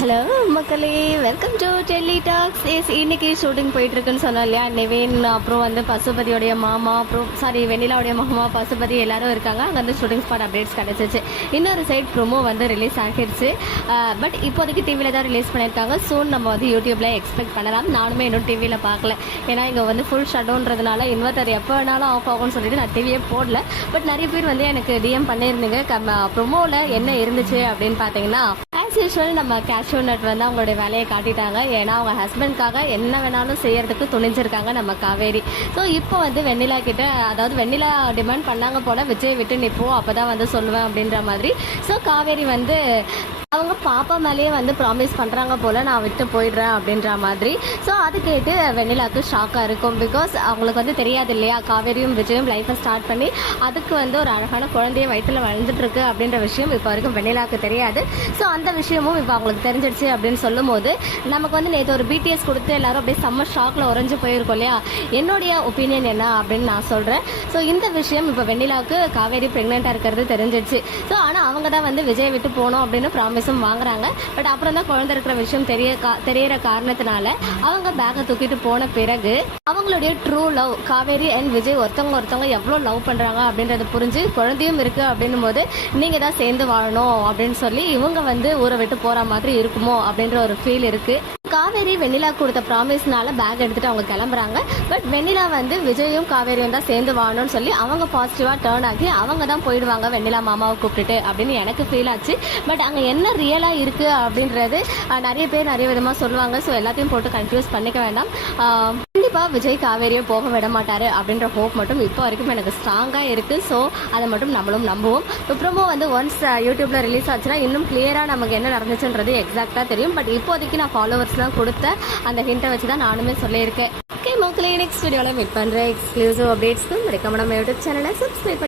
Hello மக்களே welcome to Delhi tax S இன்னைக்கு shooting போயிட்டுருக்குன்னு சொன்னோம் இல்லையா? நிவேன் அப்புறம் வந்து பசுபதியோடைய மாமா அப்புறம் சாரி வெண்ணிலாவுடைய மாமா பசுபதி எல்லாரும் இருக்காங்க. அங்கே வந்து ஷூட்டிங் ஸ்பாட் அப்டேட்ஸ் கிடச்சிச்சு. இன்னொரு சைட் ப்ரோமோ வந்து ரிலீஸ் ஆகிடுச்சு பட் இப்போதைக்கு டிவியில் தான் ரிலீஸ் பண்ணியிருக்காங்க. சூன் நம்ம வந்து யூடியூப்ல எக்ஸ்பெக்ட் பண்ணலாம். நானுமே இன்னும் டிவியில் பார்க்கல. ஏன்னா இங்கே வந்து ஃபுல் ஷட்டோன்றதுனால இன்வெர்டர் எப்போ வேணாலும் ஆஃப் ஆகும்னு சொல்லிட்டு நான் டிவியே போடல. பட் நிறைய பேர் வந்து எனக்கு டிஎம் பண்ணியிருந்தீங்க. ப்ரோமோவில் என்ன இருந்துச்சு அப்படின்னு பார்த்தீங்கன்னா ஆஸ் யூஸ்வல் நம்ம கேஷ்யூ நட் வந்து அவங்களுடைய வேலையை காட்டிட்டாங்க. ஏன்னா அவங்க ஹஸ்பண்ட்காக என்ன வேணாலும் செய்யறதுக்கு துணிஞ்சிருக்காங்க நம்ம காவேரி. ஸோ இப்போ வந்து வெண்ணிலா கிட்ட அதாவது வெண்ணிலா டிமாண்ட் பண்ணாங்க போல விஜய் விட்டு நிற்போம் அப்போ தான் வந்து சொல்லுவேன் அப்படின்ற மாதிரி. ஸோ காவேரி வந்து அவங்க பாப்பா மேலேயே வந்து ப்ராமிஸ் பண்ணுறாங்க போல் நான் விட்டு போயிடுறேன் அப்படின்ற மாதிரி. ஸோ அது கேட்டு வெண்ணிலாவுக்கு ஷாக்காக இருக்கும். பிகாஸ் அவங்களுக்கு வந்து தெரியாது இல்லையா? காவேரியும் விஜயும் லைஃப்பை ஸ்டார்ட் பண்ணி அதுக்கு வந்து ஒரு அழகான குழந்தைய வயிற்றில் வளர்ந்துட்டுருக்கு அப்படின்ற விஷயம் இப்போ வரைக்கும் வெண்ணிலாவுக்கு தெரியாது. ஸோ அந்த விஷயமும் இப்போ அவங்களுக்கு தெரிஞ்சிடுச்சு அப்படின்னு சொல்லும்போது நமக்கு வந்து நேற்று ஒரு பிடிஎஸ் கொடுத்து எல்லாரும் அப்படியே செம்ம ஷாக்கில் உறைஞ்சு போயிருக்கோம் இல்லையா? என்னுடைய ஒப்பீனியன் என்ன அப்படின்னு நான் சொல்கிறேன் ஸோ இந்த விஷயம் இப்போ வெண்ணிலாவுக்கு காவேரி ப்ரெக்னெண்ட்டாக இருக்கிறது தெரிஞ்சிடுச்சு. ஸோ ஆனால் அவங்க தான் வந்து விஜய் விட்டு போகணும் அப்படின்னு விஷம் வாங்குறாங்க. பட் அப்புறம் தான் குழந்தை இருக்கிற விஷயம் தெரிய கா- தெரியற காரணத்தினால அவங்க பேக்கை தூக்கிட்டு போன பிறகு அவங்களுடைய true love Kaveri and Vijay ஒருத்தவங்க ஒருத்தவங்க எவ்வளோ லவ் பண்ணுறாங்க அப்படின்றத புரிஞ்சு குழந்தையும் இருக்கு அப்படின்னும் போது நீங்கள் தான் சேர்ந்து வாழணும் அப்படின்னு சொல்லி இவங்க வந்து ஊரை விட்டு போகிற மாதிரி இருக்குமோ அப்படின்ற ஒரு ஃபீல் இருக்குது காவேரி வெண்ணிலா கொடுத்த ப்ராமிஸ்னால பேக் எடுத்துட்டு அவங்க கிளம்புறாங்க. பட் வெண்ணிலா வந்து விஜயும் காவேரியும் தான் சேர்ந்து வாங்கணும்னு சொல்லி அவங்க பாசிட்டிவா டேர்ன் ஆகி அவங்க தான் போயிடுவாங்க வெண்ணிலா மாமாவை கூப்பிட்டுட்டு அப்படின்னு எனக்கு ஃபீல் ஆச்சு. பட் அங்க என்ன ரியலா இருக்கு அப்படின்றது நிறைய பேர் நிறைய விதமா சொல்லுவாங்க. ஸோ எல்லாத்தையும் போட்டு கன்ஃபியூஸ் பண்ணிக்க வேண்டாம். கண்டிப்பா விஜய் காவேரியை போக விட மாட்டாரு அப்படின்ற ஹோப் மட்டும் இப்போ வரைக்கும் எனக்கு ஸ்ட்ராங்கா இருக்கு. ஸோ அதை மட்டும் நம்மளும் நம்புவோம். அப்புறமா வந்து ஒன்ஸ் யூடியூப்ல ரிலீஸ் ஆச்சுன்னா இன்னும் கிளியரா நமக்கு என்ன நடந்துச்சுன்றது எக்ஸாக்டா தெரியும். பட் இப்போதைக்கு நான் ஃபாலோவர்ஸ்லாம் கொடுத்த அந்த ஹிண்ட்டை வச்சு தான் நானுமே சொல்லியிருக்கேன். ஓகே மக்களே நெக்ஸ்ட் வீடியோவில் மீட் பண்ணுறேன் எக்ஸ்க்ளூசிவ் அப்டேட்ஸ்க்கு மறக்காம நம்ம யூடியூப் சேனலை சப்ஸ்கிரைப்